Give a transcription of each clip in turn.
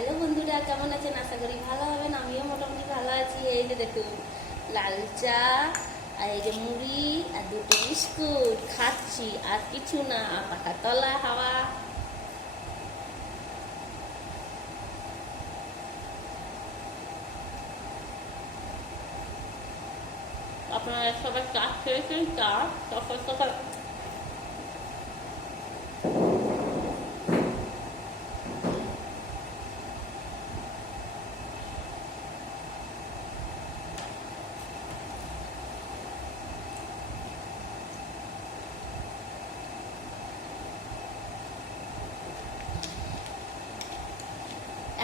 Hello বন্ধুরা, কেমন আছেন? আশা করি ভালো হবেন। আমিও মোটামুটি ভালো আছি। এই যে দেখুন, লাল চা আর এই যে মুড়ি আর দুটো বিস্কুট খাচ্ছি, আর কিছু না। পাখার তলা হাওয়া। আপনারা সবাই চা খেয়েছেন? চা সকাল সকাল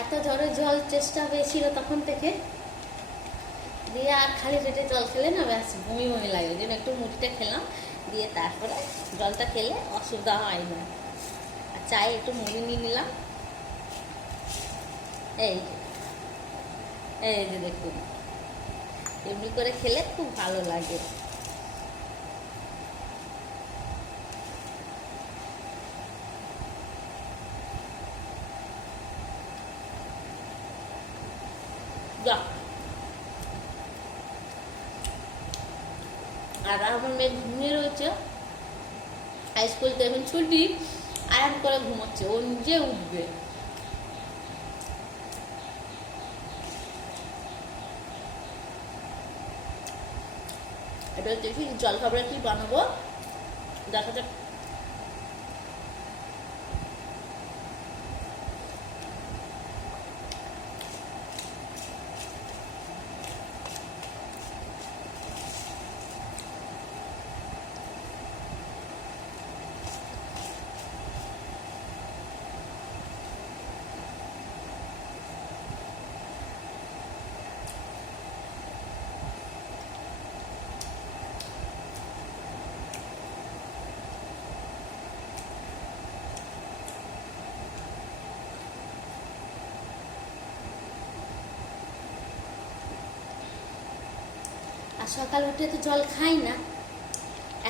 এত ঝড়ে জল চেষ্টা হয়েছিল তখন থেকে, দিয়ে আর খালি পেটে জল খেলে না ব্যাস বমি বমি লাগে। ওই জন্য একটু মুড়িটা খেলাম, দিয়ে তারপরে জলটা খেলে অসুবিধা হয় না। আর চায়ে একটু মুড়ি নিয়ে নিলাম। এই যে এই যে দেখুন, এমনি করে খেলে খুব ভালো লাগে। যা, আর আমার মেয়ে ঘুমিয়ে রয়েছে। হাই স্কুল তো এখন ছুটি, আরাম করে ঘুমোচ্ছে। ও নিজে উঠবে। এবার দেখি জল খাবারে কি বানাবো, দেখা যাক। আর সকাল উঠে তো জল খাই না,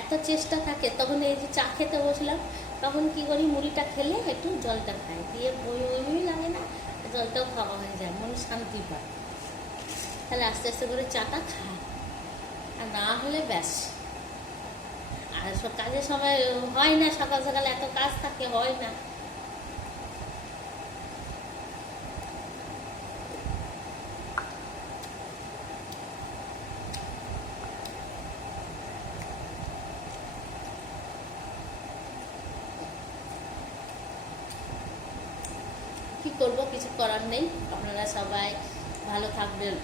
এত চেষ্টা থাকে। তখন এই যে চা খেতে বসলাম, তখন কি করি, মুড়িটা খেলে একটু জলটা খাই, দিয়ে বমি লাগে না, জলটাও খাওয়া হয়ে যায়, মনে শান্তি পায়। তাহলে আস্তে আস্তে করে চাটা খাই, আর না হলে ব্যাস। আর সব কাজের সময় হয় না, সকাল সকাল এত কাজ থাকে, হয় না। কি করব, কিছু করার নেই। আপনারা সবাই ভালো থাকবেন।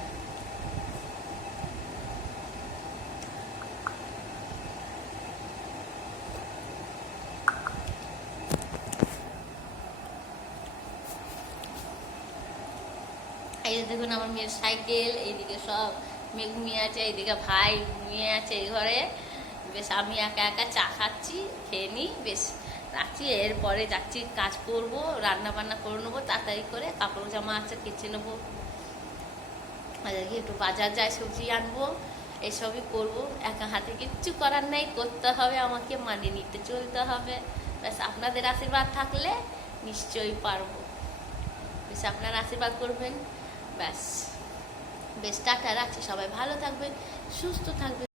এই যে দেখুন, আমার মেয়ের সাইকেল, এইদিকে সব মেয়ে ঘুমিয়ে আছে, এইদিকে ভাই ঘুমিয়ে আছে এই ঘরে। বেশ আমি একা একা চা খাচ্ছি, খেয়ে নিই, বেশ রাখছি। এরপরে যাচ্ছি, কাজ করব, রান্না বান্না করে নেবো তাড়াতাড়ি করে। কাপড় জামা আছে কেচে নেবো, একটু বাজার যাই, সবজি আনবো, এসবই করব। একা হাতে কিচ্ছু করার নেই, করতে হবে আমাকে, মানিয়ে নিতে চলতে হবে। ব্যাস আপনাদের আশীর্বাদ থাকলে নিশ্চয়ই পারবো। বেশ আপনারা আশীর্বাদ করবেন। ব্যাস, বেশ টাটা, রাখছি। সবাই ভালো থাকবেন, সুস্থ থাকবেন।